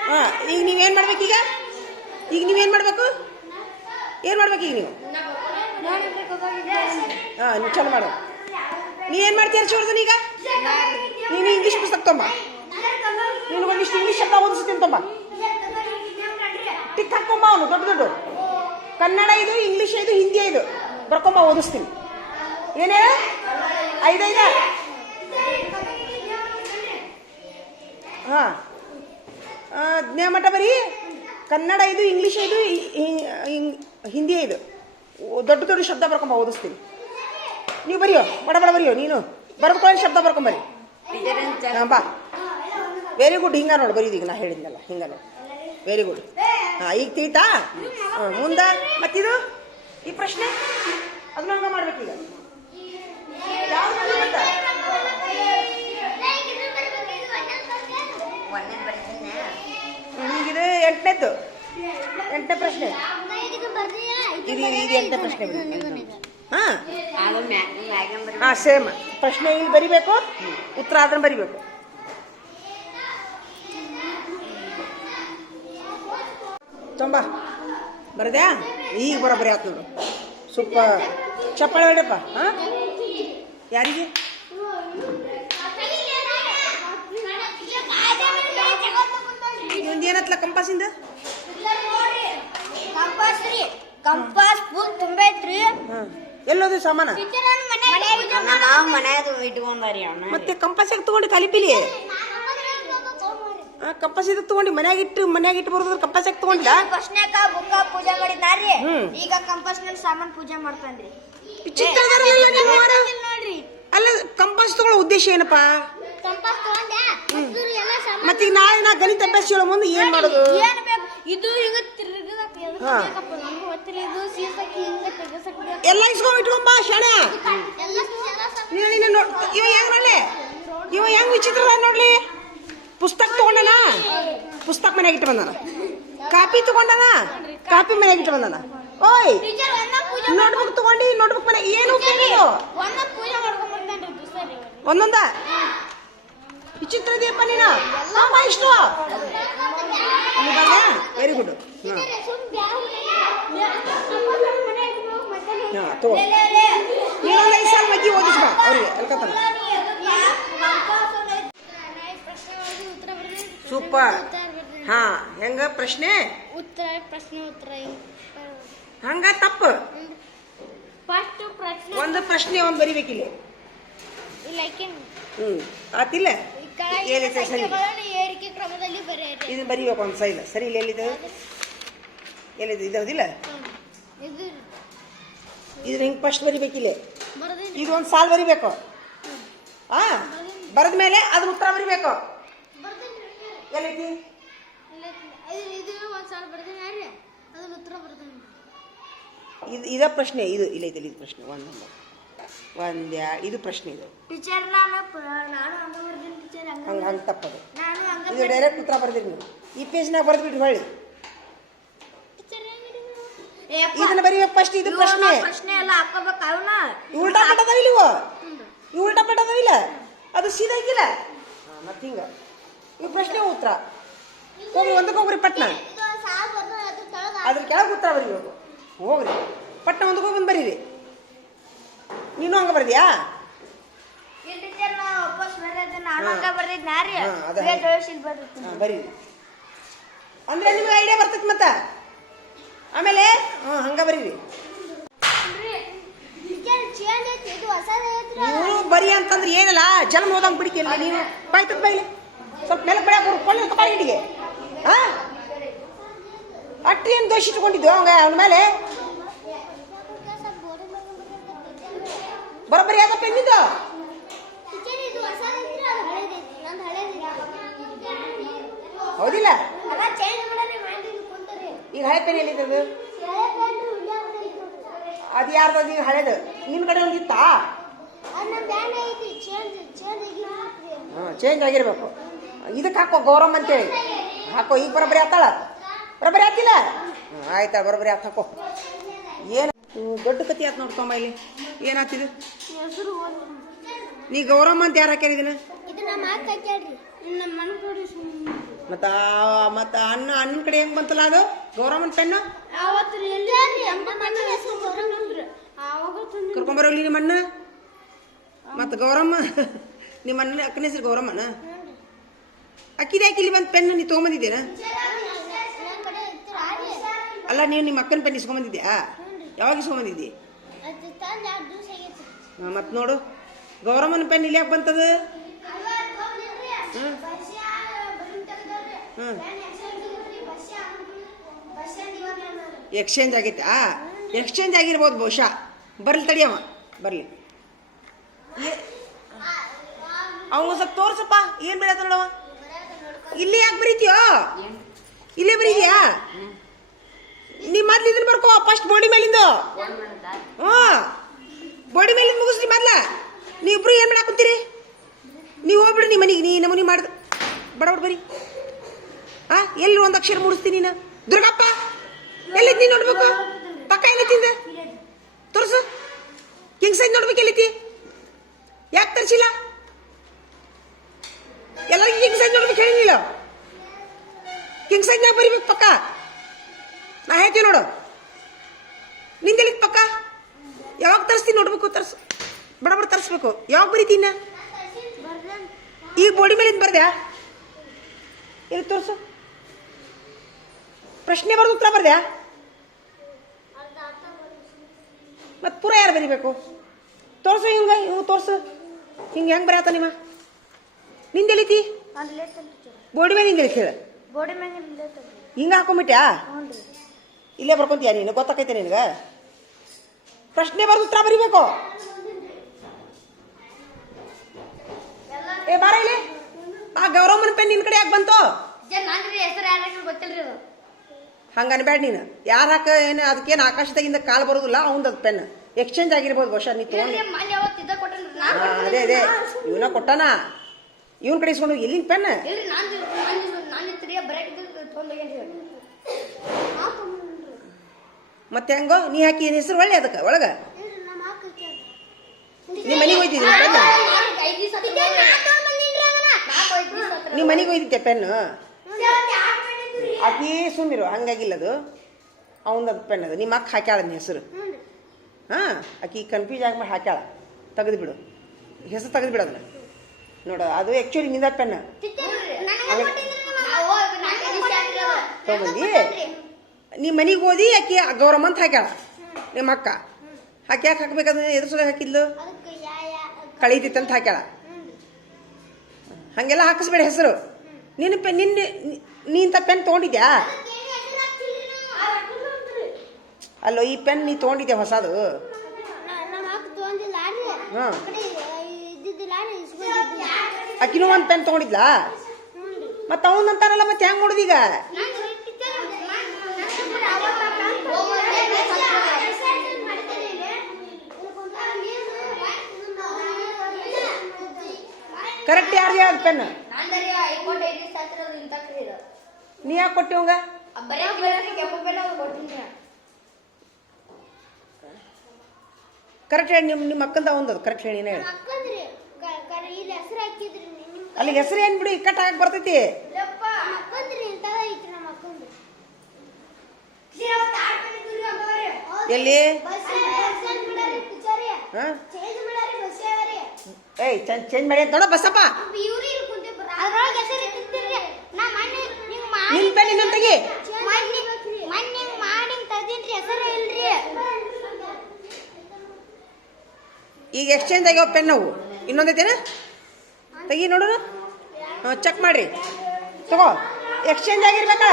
ಹಾ, ಈಗ ನೀವೇನು ಮಾಡ್ಬೇಕೀಗ ಈಗ? ನೀವೇನು ಮಾಡ್ಬೇಕು? ಏನು ಮಾಡ್ಬೇಕೀಗ ನೀವು? ಹಾಂ, ನೀವು ಚಲೋ ಮಾಡು. ನೀ ಏನು ಮಾಡ್ತೀಯ ಚೋರ್ದು ಈಗ? ನೀನು ಇಂಗ್ಲೀಷ್ ಪುಸ್ತಕ ತಮ್ಮ ನೀನು ಒಂದಿಷ್ಟು ಇಂಗ್ಲೀಷ್ ಶಬ್ದ ಓದಿಸ್ತೀನಿ ತೊಂಬ. ಟಿಕ್ ಹಾಕೊಂಬ ಅವನು, ದೊಡ್ಡ ದೊಡ್ಡ. ಕನ್ನಡ ಇದು ಇಂಗ್ಲೀಷ್ ಇದು ಹಿಂದಿ ಇದು ಬರ್ಕೊಂಬ, ಓದಿಸ್ತೀನಿ. ಏನೇ ಐದೈದ? ಹಾಂ. ಜ್ಞಾಮಠ ಬರೀ ಕನ್ನಡ ಇದು, ಇಂಗ್ಲೀಷ್ ಇದು ಹಿಂದಿ ಇದು. ದೊಡ್ಡ ದೊಡ್ಡ ಶಬ್ದ ಬರ್ಕೊಂಬ ಓದಿಸ್ತೀನಿ. ನೀವು ಬರೆಯೋ, ಬಡ ಬಡ ಬರೆಯೋ, ನೀನು. ಬರ್ಬೇಕು ಶಬ್ದ ಬರ್ಕೊಂಬರಿ ಹಾಂ, ಬಾ. ವೆರಿ ಗುಡ್ ಹಿಂಗ ನೋಡಿ, ಬರೀದು ಈಗ ನಾ ಹೇಳಿದ್ನಲ್ಲ, ಹಿಂಗ ವೆರಿ ಗುಡ್ ಹಾಂ, ಈಗ ತೀತಾ ಹಾಂ, ಮುಂದೆ? ಮತ್ತಿದು? ಈ ಪ್ರಶ್ನೆ? ಅದನ್ನ ಹಂಗ ಮಾಡ್ಬೇಕೀಗ ಯಾವ್ದು ಬಂತು ಮತ್ತೆ? ಹ್ಮ್, ಈಗಿದು ಎಂಟನೇದ್ದು ಎಂಟನೇ ಪ್ರಶ್ನೆ. ಇದು ಇದು ಎಂಟನೇ ಪ್ರಶ್ನೆ ಹಾಂ. ಹಾಂ ಸೇಮ್ ಪ್ರಶ್ನೆ ಇಲ್ಲಿ ಬರಿಬೇಕು ಉತ್ತರ ಅದನ್ನ ಬರಿಬೇಕು. ತುಂಬಾ ಬರದ್ಯಾ ಈಗ ಬರೋಬ್ಬರಿ ಆಯ್ತು ನೋಡು. ಸೂಪರ್. ಚಪ್ಪಾಳೆ ಹೇಳಪ್ಪ ಹಾಂ? ಯಾರಿಗೆ? ಏನತ್ಲ ಕಂಪಾಸಿಂದ ಕಂಪಾಸ್ ರೀ. ಕಂಪಾಸ್ ಫುಲ್ ತುಂಬ ಐತ್ರಿ ಹಾಂ. ಎಲ್ಲೋದು ಸಾಮಾನ? ನಾವು ಮನ್ಯಾಗ ಇಟ್ಕೊಂಡಾರಿ ಅವನ. ಮತ್ತೆ ಕಂಪಾಸ್ ಯಾಕೆ ತಗೊಂಡು ಕಲಿಪಿಲಿ ಆ ಕಂಪಾಸ್ ಇದು ತಗೊಂಡು ಮನ್ಯಾಗ ಇಟ್ಟು ಮನ್ಯಾಗ ಇಟ್ಟು ಬರೋದ್ರ ಕಂಪಾಸ್ ಯಾಕೆ ತಗೊಂಡಿಲ್ಲ? ಫಸ್ಟ್ನ್ಯಾಗ ಬುಕ್ಕ ಪೂಜೆ ಮಾಡಿದ್ನಾರಿ. ಈಗ ಕಂಪಾಸ್ನಲ್ಲಿ ಸಾಮಾನ್ ಪೂಜೆ ಮಾಡ್ತಾನ್ರಿ ಚಿತ್ರದಾರಲ್ಲ ನೀವು ನೋಡ್ರಿ. ಅಲ್ಲ ಕಂಪಾಸ್ ತಗೊಳ್ಳೋ ಉದ್ದೇಶ ಏನಪ್ಪಾ? ಎಲ್ಲ ಮತ್ತೆ ಈಗ ನಾಳೆ ನಾ ಗಣಿತ ಅಭ್ಯಾಸ ಹೇಳೋ ಮುಂದೆ ಏನ್ ಮಾಡೋದು? ಏನ್ ಬೇಕು? ಇದು ಈಗ ತಿರ್ಗದಪ್ಪ ಎದಕ್ ಹಾ. ಬೇಕಪ್ಪ ನಮ್ಗೂ ಗೊತ್ತಿಲ್ಲ. ಇದು ಸೀಸಕ್ಕೆ ಹಿಂಗ ಬೇಕು. ಎಲ್ಲ ಇಸ್ಕೊಂಡ್ ಇಟ್ಕೊಂಬ ಶಾಣೆ. ಎಲ್ಲ ಎಲ್ಲ ನೀನು ನೀನು ನೋಡ್ ಇವ ಹೆಂಗ್ ನೋಡ್ಲಿ ಇವ ಹೆಂಗ್ ವಿಚಿತ್ರ ಅದಾನ್ ನೋಡ್ಲಿ? ಪುಸ್ತಕ ತಗೊಂಡನ? ಪುಸ್ತಕ ಮನ್ಯಾಗ ಇಟ್ಟು ಬಂದನ. ಕಾಪಿ ತಗೊಂಡನ? ಕಾಪಿ ಮನ್ಯಾಗ ಇಟ್ಟು ಬಂದನ. ಓಯ್ ಟೀಚರ್ ಒಂದ ಪೂಜೆ ನೋಟ್ಬುಕ್ ತಗೊಂಡಿ ನೋಟ್ಬುಕ್ ಮನೆ ಏನು ಉಪಯೋಗ ಇದು? ಒಂದ ಪೂಜೆ ಮಾಡ್ಕೊಂಡ್ ಬಂದಾನ್ರಿ ಸರಿ ಒಂದೊಂದ? ವಿಚಿತ್ರ ಇದೆಯಪ್ಪ ನೀನ. ಅಮ್ಮ ಇಷ್ಟು. ವೆರಿ ಗುಡ್ ಹಾಂ. ಹಾಂ ತಗೋ. ನೀನೊಂದು ಐದು ಸಾಲ ಮಗ್ಗಿ ಓದಿಸ್ಬ ಅವ್ರಿಗೆ ಎಲ್ಕತ್ತನ. ಸೂಪರ್. ಹಾ ಹೆಂಗ ಪ್ರಶ್ನೆ? ಉತ್ತರ ಪ್ರಶ್ನೆ ಉತ್ತರ. ಹಂಗ ತಪ್ಪು. ಫಸ್ಟ್ ಪ್ರಶ್ನೆ. ಒಂದು ಪ್ರಶ್ನೆ ಒಂದು ಬರಿಬೇಕಿಲ್ಲ. ಇಲ್ಲ ಹ್ಮ್ ಆತಿಲ್ಲ? ಏರಿಕೆ ಕ್ರಮದಲ್ಲಿ ಬರೆಯಿರಿ ಇದನ್ನ ಬರಿಬೇಕು ಒಂದು ಸೈಲ್. ಸರಿ ಇಲ್ಲ ಎಲ್ಲಿದೆ? ಎಲ್ಲಿದೆ? ಇದಾವದಿಲ್ಲ ಇದು ಇದನ್ನ ಹಿಂಗೆ ಫಸ್ಟ್ ಬರಿಬೇಕಿಲ್ಲ ಇದು ಒಂದು ಸಾಲು ಬರಿಬೇಕು. ಆ? ಬರೆದ ಮೇಲೆ ಅದ್ರ ಉತ್ತರ ಬರಿಬೇಕು. ಎಲ್ಲೈತಿ? ಇದು ಇದು ಪ್ರಶ್ನೆ ಇದು ಇಲ್ಲೈತಿ ಇದು ಪ್ರಶ್ನೆ. ಒಂದು. ಒಂದು ಇದು ಪ್ರಶ್ನೆ ಇದು. ಟೀಚರ್ ನಾನು ನಾನು ಹಂಗ ಟೀಚರ್ ಹಂಗ ಹಂಗೆ ಹಂಗೆ ತಪ್ಪದು. ನಾನು ಹಂಗ ಇದು ಡೈರೆಕ್ಟ್ ಉತ್ತರ ಬರ್ದಿರಿ ನೀವು. ಈ ಪೇಜ್ನಾಗ ಬರ್ದ್ಬಿಟ್ರಿ ಹೊಳ್ಳಿ. ಇದನ್ನ ಬರೀ ಫಸ್ಟ್ ಇದು ಪ್ರಶ್ನೆ. ಪ್ರಶ್ನೆ ಎಲ್ಲ ಹಾಕೋಬೇಕು ಅವನ. ಇವು ಉಲ್ಟಾ ಪಟ್ಟದವಿಲ್ಲ ಇವು ಇವು ಉಲ್ಟಾ ಪಟ್ಟದವಿಲ್ಲ ಅದು ಸೀದಾ ಐಕಿಲ್ಲ ಮತ್ತೆ ಹಿಂಗ. ಇವು ಪ್ರಶ್ನೆ ಉತ್ತರ. ಹೋಗ್ರಿ ಒಂದಕ್ಕೆ ಹೋಗ್ರಿ ಪಟ್ನ. ಅದ್ರ ಕೆಳಗೆ ಉತ್ತರ ಬರೀ ಹೋಗ್ರಿ. ಪಟ್ನ ಒಂದಕ್ಕೆ ಹೋಗಿ ಬಂದು ಬರೀರಿ. ನೀನು ಹಂಗ ಬರ್ದಿಯಾ? ಬರೀರಿ ಅಂದ್ರೆ ನಿಮ್ಗೆ ಐಡಿಯಾ ಬರ್ತೈತಿ ಮತ್ತ? ಆಮೇಲೆ? ಹಾಂ ಹಂಗ ಬರೀರಿ. ನೀವು ಬರಿ ಅಂತಂದ್ರೆ ಏನಲ್ಲ ಜನ್ಮ ಹೋದಂಗೆ ಬಿಡಿಕಿಲ್ಲ ನೀನು. ಬಾಯ್ತದ ಬೈಲಿ ಸ್ವಲ್ಪ ನೆಲಕ್ಕೆ ಬೆಳೆ ಕೊಡು ಕೊಳ್ಳಿ ತಗೊಳ್ಳಿ ಹಿಡಿಗೆ. ಹಾ? ಅಟ್ಟಿ ಏನು ದೋಷ ಇಟ್ಕೊಂಡಿದ್ದು ಅವಂಗ ಅವನ ಮೇಲೆ? ಬರೋಬ್ಬರಿ ಯಾವ್ದಪ್ಪ ಎಂದಿದ್ದು ಹೌದಿಲ್ಲ? ಈಗ ಹಳೆ ಪೆನ್ ಎಲ್ಲಿದ್ದದು? ಅದು ಯಾರ್ದು? ಅದು ಈಗ ಹಳೇದು. ನಿಮ್ಮ ಕಡೆ ಒಂದು ಇತ್ತಾ? ಅದು ನಮ್ಮ ಬ್ಯಾಂಡ್ ಐತಿ ಚೇಂಜ್ ಚೇಂಜ್ ಆಗಿರ್ಬೇಕ್ರಿ ಹಾಂ ಚೇಂಜ್ ಆಗಿರ್ಬೇಕು. ಇದಕ್ಕೆ ಹಾಕೋ ಗೌರಮ್ಮ ಅಂತೇಳಿ. ಹಾಕೋ ಈಗ ಬರೋಬ್ಬರಿ ಆತಾಳ? ಬರೋಬ್ಬರಿ ಆತಿಲ್ಲ? ಆಯ್ತಾ ಬರೋಬ್ಬರಿ ಆತ ಹಾಕೋ. ಏನು? ದೊಡ್ಡ ಕತಿ ಆತ್ ನೋಡ್ಕೊಂಬ ಇಲ್ಲಿ. ಏನಾತಿದು ನೀ ಗೌರಮ್ಮ ಅಂತ ಯಾರು ಹಾಕ್ಯಾರ ಇದನ್ನ? ಇದು ನಮ್ಮ ಅಕ್ಕ ಕೇಳ್ರಿ ನಮ್ಮ ಮನೆ ಕೊಡಿ ಮತ್ತ ಮತ್ತ ಅಣ್ಣ ಅಣ್ಣನ ಕಡೆ ಹೆಂಗ್ ಬಂತಲ್ಲ ಅದು? ಗೌರಮ್ಮನ ಪೆನ್ನು? ಕರ್ಕೊಂಬರೋಲಿ ನಿಮ್ಮ ಅಣ್ಣ? ಮತ್ತ ಗೌರಮ್ಮ? ನಿಮ್ಮ ಅಣ್ಣ ಅಕ್ಕನ ಹೆಸರು ಗೌರಮ್ಮನ? ಅಕ್ಕಿದ ಯಾಕೆ ಇಲ್ಲಿ ಬಂದು ಪೆನ್ನು ನೀ ತೊಗೊಂಬಂದಿದ್ದೇನ ಅಲ್ಲ ನೀವು ನಿಮ್ಮ ಅಕ್ಕನ ಪೆನ್ ಇಸ್ಕೊಂಬಂದಿದ್ಯಾ? ಯಾವಾಗ ಇಸ್ಕೊಂಬಂದಿದ್ದಿ? ಮತ್ತೆ ನೋಡು. ಗೌರಮ್ಮನ ಪೆನ್ ಇಲ್ಲಿ ಯಾಕೆ ಬಂತದ. ಎಕ್ಸ್ಚೇಂಜ್ ಆಗೈತೆ. ಆ ಎಕ್ಸ್ಚೇಂಜ್ ಆಗಿರ್ಬೋದು ಬಹುಶಃ. ಬರ್ಲಿ ತಡಿಯವ ಬರ್ಲಿ. ಅವನು ಸ್ವಲ್ಪ ತೋರ್ಸಪ್ಪ. ಏನ್ ಬೆಳೆದ ನೋಡವ ಇಲ್ಲಿ ಯಾಕೆ ಬರೀತೀಯೋ? ಇಲ್ಲೇ ಬರೀದ್ಯಾ? ನೀ ಮೊದ್ಲು ಇದನ್ನ ಬರ್ಕೋ ಫಸ್ಟ್ ಬೋಡಿ ಮೇಲಿಂದು. ಹ್ಞೂ ಬಾಡಿ ಮೇಲಿಂದ ಮುಗಿಸ್ರಿ ಮೊದ್ಲ. ನೀವಿಬ್ರು ಏನ್ ಮಾಡಾಕಂತೀರಿ ನೀವು ಹೋಗ್ಬಿಡು ನಿಮ್ಮ ಮನೆಗೆ ನೀ ನಮೂನಿ ಮಾಡ್ದು. ಬಡಬಡ್ ಬರಿ. ಆ, ಎಲ್ಲಿ ಒಂದು ಅಕ್ಷರ ಮೂಡಿಸ್ತೀನಿ ನೀನು? ದುರ್ಗಪ್ಪ ಎಲ್ಲಿದ್ ನೀ ನೋಡ್ಬೇಕು? ಪಕ್ಕ ಏನೈತಿಂದ ತೋರಿಸು. ಹೆಂಗ್ ಸೈಜ್ ನೋಡ್ಬೇಕು ಎಲ್ಲಿತಿ ಯಾಕೆ ತರಿಸಿಲ್ಲ? ಎಲ್ಲರಿಗೂ ಹೆಂಗ್ ಸೈಜ್ ನೋಡ್ಬೇಕು ಹೇಳಿಲ್ಲ ಕಿಂಗ್ ಸೈಜ್ನಾಗ ಬರಿಬೇಕು ಪಕ್ಕ. ನಾ ಹೇಳ್ತೀನಿ ನೋಡು. ನಿಂದೆಲ್ಲಿದ್ ಪಕ್ಕ? ಯಾವಾಗ ತರಿಸ್ತೀನಿ ನೋಡ್ಬೇಕು ತರ್ಸು. ಬಡ ಬಡ ತರಿಸ್ಬೇಕು. ಯಾವಾಗ ಬರೀತೀನ ಈಗ ಬೋಡಿ ಮೇಲಿಂದ ಬರ್ದ್ಯಾ? ಇಲ್ಲಿ ತೋರ್ಸು. ಪ್ರಶ್ನೆ ಬರೆದು ಉತ್ತರ ಬರ್ದ್ಯಾ? ಮತ್ತೆ ಪೂರ ಯಾರು ಬರಿಬೇಕು? ತೋರ್ಸು ಹಿಂಗ ಇವು ತೋರ್ಸು. ಹಿಂಗೆ ಹೆಂಗೆ ಬರೆಯತ್ತ ನಿಮ್ಮ? ನಿಂದೆಲಿತಿ ಬೋಡಿ ಮೇಲೆ ಮ್ಯಾಗ ಲೇಟ್ ಹಿಂಗೆ ಹಾಕೊಂಬಿಟ್ಯಾ ಇಲ್ಲೇ ಬರ್ಕೊಂತೀಯ ನೀನು? ಗೊತ್ತಾಕೈತೆ ನಿನಗೆ? ಪ್ರಶ್ನೆ ಬರೆದು ಉತ್ತರ ಬರಿಬೇಕು. ಏ ಬಾರ ಇಲ್ಲಿ. ಆ ಗೌರವಮ್ಮನ ಪೆನ್ ನಿನ್ ಕಡೆ ಯಾಕೆ ಬಂತು? ಹಂಗ ಅನ್ಬೇಡ ನೀನು. ಯಾರು ಹಾಕ ಏನು ಅದಕ್ಕೇನು ಆಕಾಶದಾಗಿಂದ ಕಾಲು ಬರೋದಿಲ್ಲ ಅವಂದು ಅದು ಪೆನ್. ಎಕ್ಸ್ಚೇಂಜ್ ಆಗಿರ್ಬೋದು ಬಹುಶಃ ನೀ ತಗೊಂಡು. ಅದೇ ಅದೇ. ಇವನ ಕೊಟ್ಟಾನ. ಇವನ್ ಕಡೆ ಇಸ್ಕೊಂಡು ಇಲ್ಲಿ ಪೆನ್ ಇಲ್ರಿ ನಾನು ನಾನು ನಾನು ಇತ್ರಿ ಬರಕ್ಕೆ ತೊಗೊಂಡೋಗೇನ್ರಿ ಮತ್ತೆ ಹೆಂಗೋ ನೀ ಹಾಕಿ ಹೆಸರು ಒಳ್ಳೆ ಅದಕ್ಕೆ ಒಳಗ. ನಿಮ್ಮ ಮನೆಗೆ ಹೋಯ್ತಿದ್ರಿ ಪೆನ್ ನಿಮ್ಮ ಮನೆಗೆ ಹೋಯ್ತಿದ್ದೆ ಪೆನ್ ಅತಿ ಸುಮ್ಮಿರು ಹಂಗಾಗಿಲ್ಲ ಅದು. ಅವಂದು ಅದು ಪೆನ್ ಅದು. ನಿಮ್ಮ ಅಕ್ಕ ಹಾಕ್ಯಾಳ ನಿನ್ನ ಹೆಸರು. ಹಾಂ ಆಕಿ ಕನ್ಫ್ಯೂಸ್ ಆಗಿ ಮಾಡಿ ಹಾಕ್ಯಾಳ. ತೆಗೆದು ಬಿಡು ಹೆಸರು ತೆಗೆದು ಬಿಡು ಅದನ್ನ. ನೋಡ ಅದು ಆ್ಯಕ್ಚುಲಿ ನಿಂದ ಪೆನ್ ತಗೊಂಡಿ ನೀ ಮನೆಗೆ ಓದಿ ಆಕೆ ಗೌರಮ್ಮ ಅಂತ ಹಾಕ್ಯಾಳ ನಿಮ್ಮ ಅಕ್ಕ. ಹಾಕಿ ಯಾಕೆ ಹಾಕ್ಬೇಕಂದ್ರೆ ಎದ್ರ ಸಲ ಹಾಕಿದ್ಲು? ಕಳೀತಿತ್ತಂತ ಹಾಕ್ಯಾಳ. ಹಾಗೆಲ್ಲ ಹಾಕಿಸ್ಬೇಡ ಹೆಸರು. ನಿನ್ನ ಪೆನ್ ನಿನ್ನ ನೀ- ನೀ ಇಂಥ ಪೆನ್ ತೊಗೊಂಡಿದ್ಯಾ? ಅಲ್ಲೋ ಈ ಪೆನ್ ನೀ ತೊಗೊಂಡಿದ್ಯಾ ಹೊಸದು? ಹಾಂ. ಅಕ್ಕಿನೂ ಒಂದು ಪೆನ್ ತೊಗೊಂಡಿದ್ಲಾ? ಮತ್ತೆ ಅವನಂತಾರಲ್ಲ ಅಂತಾರಲ್ಲ ಮತ್ತೆ ಹೆಂಗೆ ನೋಡಿದೀಗ ಕರೆಕ್ಟ್ ಯಾರು ಯಾವ್ದು ಪೆನ್ ನೀ ಯಾಕೆ ಕೊಟ್ಟಿವಂಗ ಕರೆಕ್ಟ್ ಹೇಳಿ ನಿಮ್ಮ ನಿಮ್ಮ ಅಕ್ಕಂದ ಒಂದದು ಕರೆಕ್ಟ್ ಹೇಳಿ ನೀನು ಹೇಳಿ. ಅಲ್ಲಿ ಹೆಸರು ಏನು ಬಿಡು ಇಕ್ಕಟ್ಟು ಹಾಕಿ ಬರ್ತೈತಿ. ಎಲ್ಲಿ? ಹಾಂ? ಏಯ್ ಚೇಂಜ್ ಚೇಂಜ್ ಮಾಡಿ ನೋಡ ಬಸಪ್ಪ. ನಿನ್ ಪೆನ್ ಇನ್ನೊಂದು ತೆಗಿ. ಈಗ ಎಕ್ಸ್ಚೇಂಜ್ ಆಗ್ಯಾವ ಪೆನ್ ಅವು. ಇನ್ನೊಂದೈತೇನ ತೆಗಿ ನೋಡೋಣ ಹಾಂ ಚೆಕ್ ಮಾಡ್ರಿ. ತಗೋ. ಎಕ್ಸ್ಚೇಂಜ್ ಆಗಿರ್ಬೇಕ.